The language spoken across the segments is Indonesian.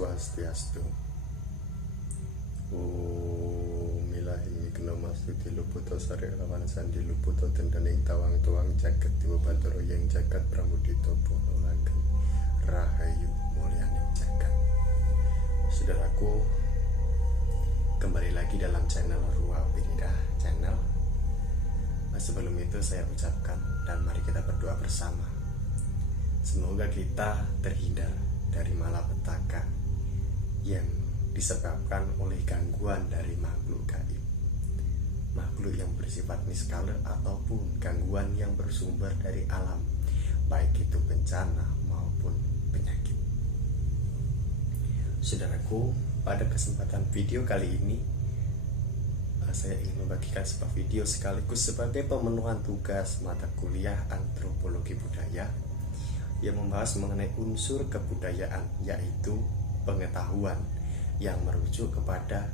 Swastiastu. Milahing Igno Mastuti Luputo Sari Lawan Sandi Luputo Tendaning Tawang Tuang Jagat Dewa Batara Yang Jagat Pramudita Pono Langgeng Rahayu Mulyaning Jagat. Saudaraku, kembali lagi dalam channel Ruha Pindah Channel. Sebelum itu saya ucapkan dan mari kita berdoa bersama. Semoga kita terhindar dari malapetaka yang disebabkan oleh gangguan dari makhluk gaib, makhluk yang bersifat niskala ataupun gangguan yang bersumber dari alam, baik itu bencana maupun penyakit. Saudaraku, pada kesempatan video kali ini saya ingin membagikan sebuah video sekaligus sebagai pemenuhan tugas mata kuliah antropologi budaya yang membahas mengenai unsur kebudayaan, yaitu pengetahuan yang merujuk kepada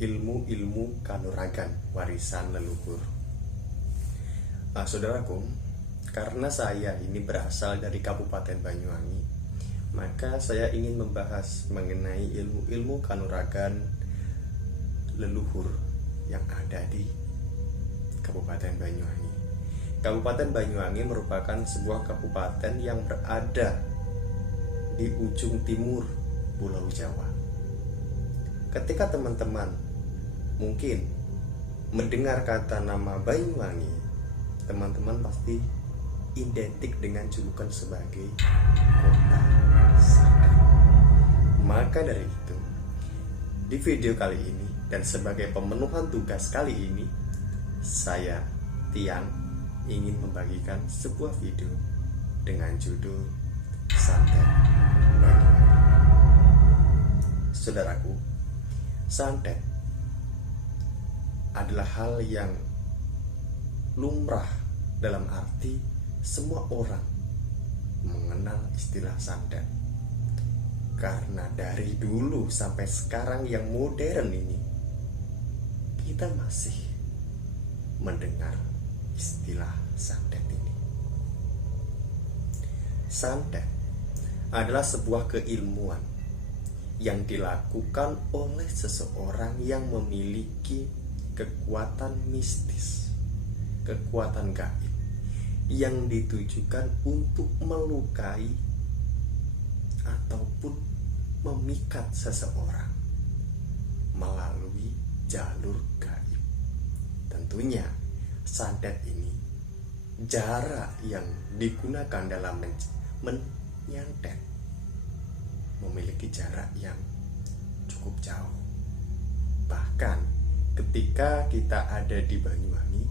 ilmu-ilmu kanuragan warisan leluhur. Saudaraku, karena saya ini berasal dari Kabupaten Banyuwangi, maka saya ingin membahas mengenai ilmu-ilmu kanuragan leluhur yang ada di Kabupaten Banyuwangi. Kabupaten Banyuwangi merupakan sebuah kabupaten yang berada di ujung timur Pulau Jawa. Ketika teman-teman mungkin mendengar kata nama Banyuwangi, teman-teman pasti identik dengan julukan sebagai kota santet. Maka dari itu, di video kali ini dan sebagai pemenuhan tugas kali ini, saya Tiang ingin membagikan sebuah video dengan judul Santet Banyuwangi. Saudaraku, santet adalah hal yang lumrah, dalam arti semua orang mengenal istilah santet. Karena dari dulu sampai sekarang yang modern ini, kita masih mendengar istilah santet ini. Santet adalah sebuah keilmuan yang dilakukan oleh seseorang yang memiliki kekuatan mistis, kekuatan gaib yang ditujukan untuk melukai ataupun memikat seseorang melalui jalur gaib. Tentunya santet ini jarak yang digunakan dalam menyantet memiliki jarak yang cukup jauh. Bahkan ketika kita ada di Banyuwangi,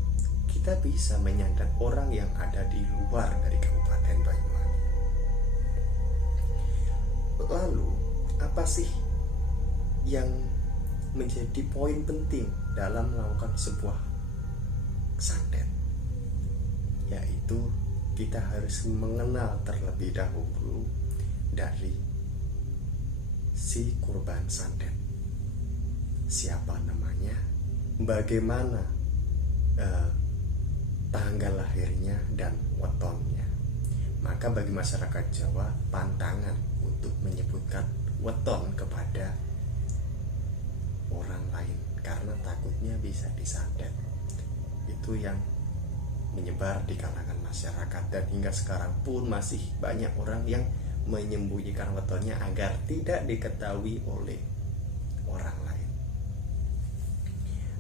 kita bisa menyantet orang yang ada di luar dari Kabupaten Banyuwangi. Lalu, apa sih yang menjadi poin penting dalam melakukan sebuah santet? Yaitu kita harus mengenal terlebih dahulu dari si korban santet. Siapa namanya, bagaimana tanggal lahirnya dan wetonnya. Maka bagi masyarakat Jawa, pantangan untuk menyebutkan weton kepada orang lain karena takutnya bisa disantet. Itu yang menyebar di kalangan masyarakat, dan hingga sekarang pun masih banyak orang yang menyembunyikan wetonnya agar tidak diketahui oleh orang lain.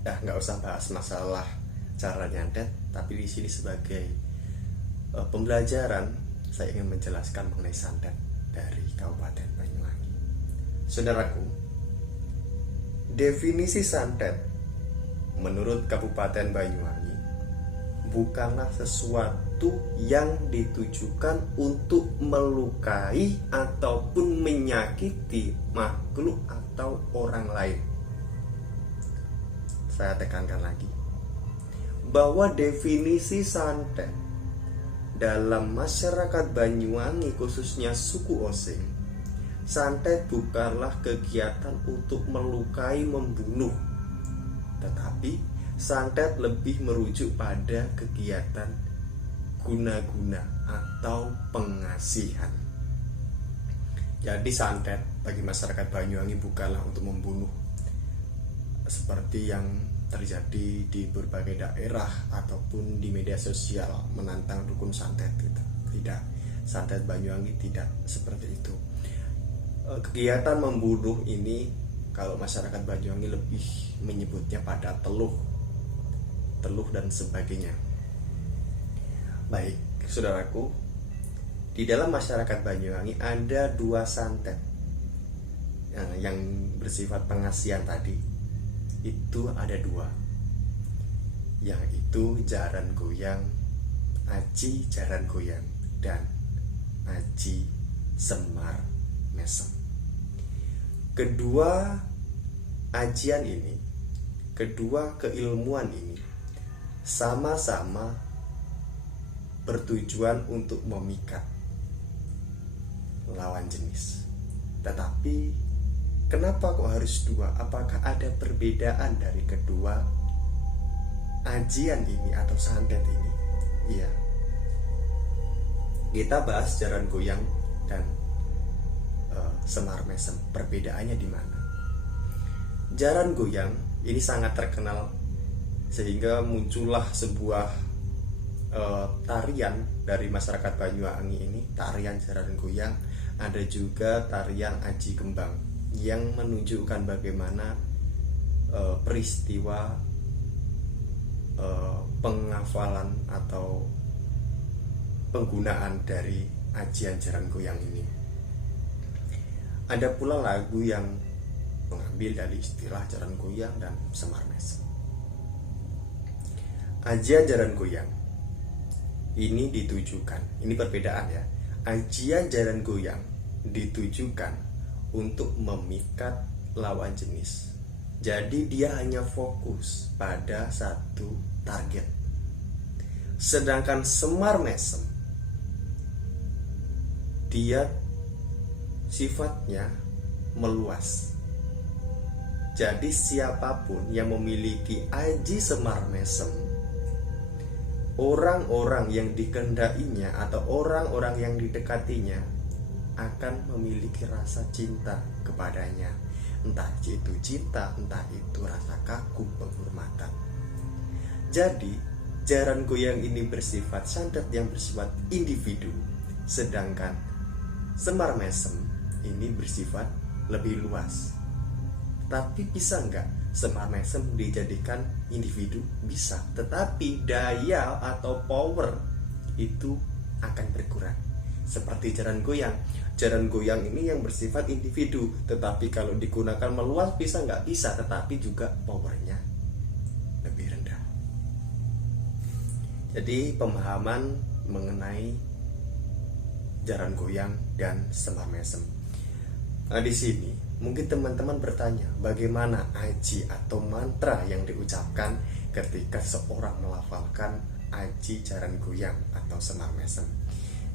Nggak usah bahas masalah cara nyantet, tapi di sini sebagai pembelajaran saya ingin menjelaskan mengenai santet dari Kabupaten Banyuwangi. Saudaraku, definisi santet menurut Kabupaten Banyuwangi bukanlah sesuatu yang ditujukan untuk melukai ataupun menyakiti makhluk atau orang lain. Saya tekankan lagi bahwa definisi santet dalam masyarakat Banyuwangi, khususnya suku Osing, santet bukanlah kegiatan untuk melukai, membunuh, tetapi santet lebih merujuk pada kegiatan guna-guna atau pengasihan. Jadi santet bagi masyarakat Banyuwangi bukanlah untuk membunuh seperti yang terjadi di berbagai daerah ataupun di media sosial menantang dukun santet gitu. Tidak, santet Banyuwangi tidak seperti itu. Kegiatan membunuh ini kalau masyarakat Banyuwangi lebih menyebutnya pada teluh dan sebagainya. Baik, saudaraku, di dalam masyarakat Banyuwangi ada 2 santet yang bersifat pengasihan tadi. Itu ada 2, yaitu Jaran Goyang, Aji Jaran Goyang, dan Aji Semar Mesem. Kedua ajian ini, kedua keilmuan ini sama-sama bertujuan untuk memikat lawan jenis. Tetapi kenapa kok harus 2? Apakah ada perbedaan dari kedua ajian ini atau santet ini? Iya. Kita bahas Jaran Goyang dan Semar Mesem. Perbedaannya di mana? Jaran Goyang ini sangat terkenal sehingga muncullah sebuah tarian dari masyarakat Banyuwangi ini, tarian Jaran Goyang. Ada juga tarian Aji Kembang yang menunjukkan bagaimana peristiwa penghafalan atau penggunaan dari ajian Jaran Goyang ini. Ada pula lagu yang mengambil dari istilah Jaran Goyang dan Semar Mesem. Ajian Jaran Goyang ini ditujukan, ini perbedaan ya. Ajian Jaran Goyang ditujukan untuk memikat lawan jenis. Jadi dia hanya fokus pada satu target. Sedangkan Semar Mesem, dia sifatnya meluas. Jadi siapapun yang memiliki Aji Semar Mesem, orang-orang yang dikehendainya atau orang-orang yang didekatinya akan memiliki rasa cinta kepadanya. Entah itu cinta, entah itu rasa kagum, penghormatan. Jadi Jaran Goyang ini bersifat santet yang bersifat individu, sedangkan Semar Mesem ini bersifat lebih luas. Tapi bisa nggak Semar Mesem dijadikan individu? Bisa, tetapi daya atau power itu akan berkurang. Seperti Jaran Goyang. Jaran Goyang ini yang bersifat individu, tetapi kalau digunakan meluas bisa nggak? Bisa, tetapi juga powernya lebih rendah. Jadi pemahaman mengenai Jaran Goyang dan Semar Mesem. Nah, di sini mungkin teman-teman bertanya, bagaimana aji atau mantra yang diucapkan ketika seorang melafalkan aji Jaran Goyang atau Semar Mesem.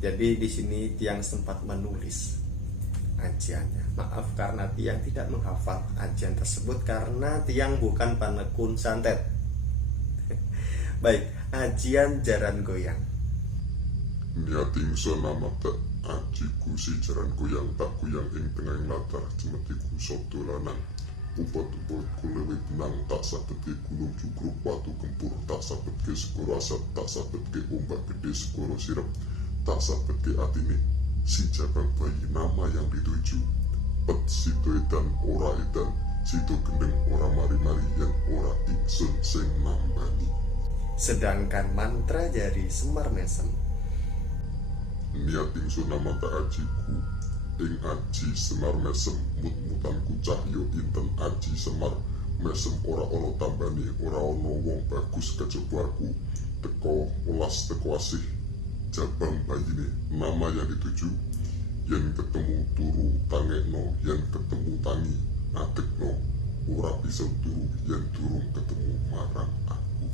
Jadi di sini Tiang sempat menulis ajiannya. Maaf karena Tiang tidak menghafal ajian tersebut karena Tiang bukan panekun santet. Baik, ajian Jaran Goyang. Niating nama tak aji kusi Jaran Goyang tak goyang ing tengah latar cemetiku sabdo lanang. Upat-upat kulewi benang tak sabetke gulung cukruk watu gempur tak sabetke segoro asap tak sabetke ombak gede segoro sirep tak sabetke atine si jabang bayi nama yang dituju pet sido edan ora edan sido gendeng ora mari-mari yang ora iksun sing nambani. Sedangkan mantra dari Semar Mesem, niat ingsun nama tak ajiku ing aji Semar Mesem mut-mutanku cahyo inten aji Semar Mesem ora ono tambani ora ono wong bagus kecobaku teko welas teko asih jabang bayine nama yang dituju yen ketemu turu tangekno yen ketemu tangi adekno ora bisa turu yen durung ketemu marang aku.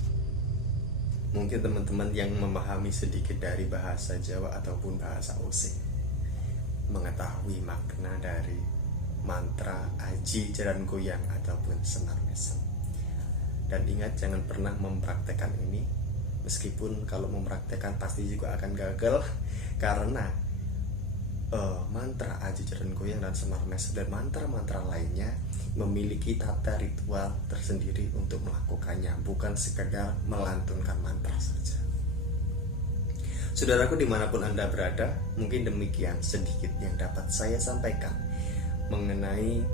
mungkin teman-teman yang memahami sedikit dari bahasa Jawa ataupun bahasa Osing mengetahui makna dari mantra aji Jaran Goyang ataupun Semar Mesem. Dan ingat, jangan pernah mempraktekkan ini, meskipun kalau mempraktekkan pasti juga akan gagal, karena mantra Aji Jeren Goyang dan Semar Mes dan mantra-mantra lainnya memiliki tata ritual tersendiri untuk melakukannya, bukan sekedar melantunkan mantra saja. Saudaraku dimanapun Anda berada, mungkin demikian sedikit yang dapat saya sampaikan mengenai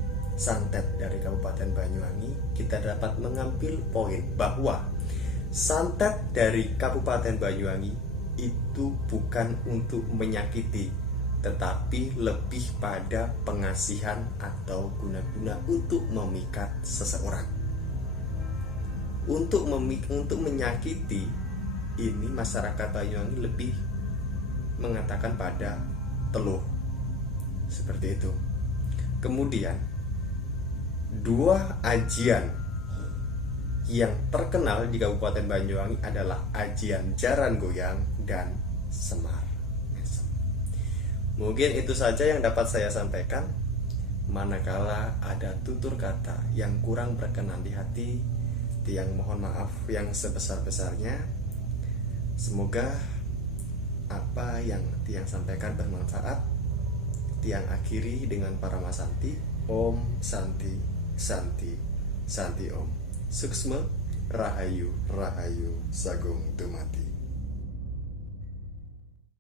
santet dari Kabupaten Banyuwangi. Kita dapat mengambil poin bahwa santet dari Kabupaten Banyuwangi itu bukan untuk menyakiti, tetapi lebih pada pengasihan atau guna-guna untuk memikat seseorang. Untuk menyakiti ini masyarakat Banyuwangi lebih mengatakan pada teluh seperti itu. Kemudian dua ajian yang terkenal di Kabupaten Banyuwangi adalah ajian Jaran Goyang dan Semar Mesem. Mungkin itu saja yang dapat saya sampaikan. Manakala ada tutur kata yang kurang berkenan di hati, Tiang mohon maaf yang sebesar-besarnya. Semoga apa yang Tiang sampaikan bermanfaat. Tiang akhiri dengan para masanti. Om Santi Santi Santi Om. Suksma Rahayu Rahayu Sagung Dumati.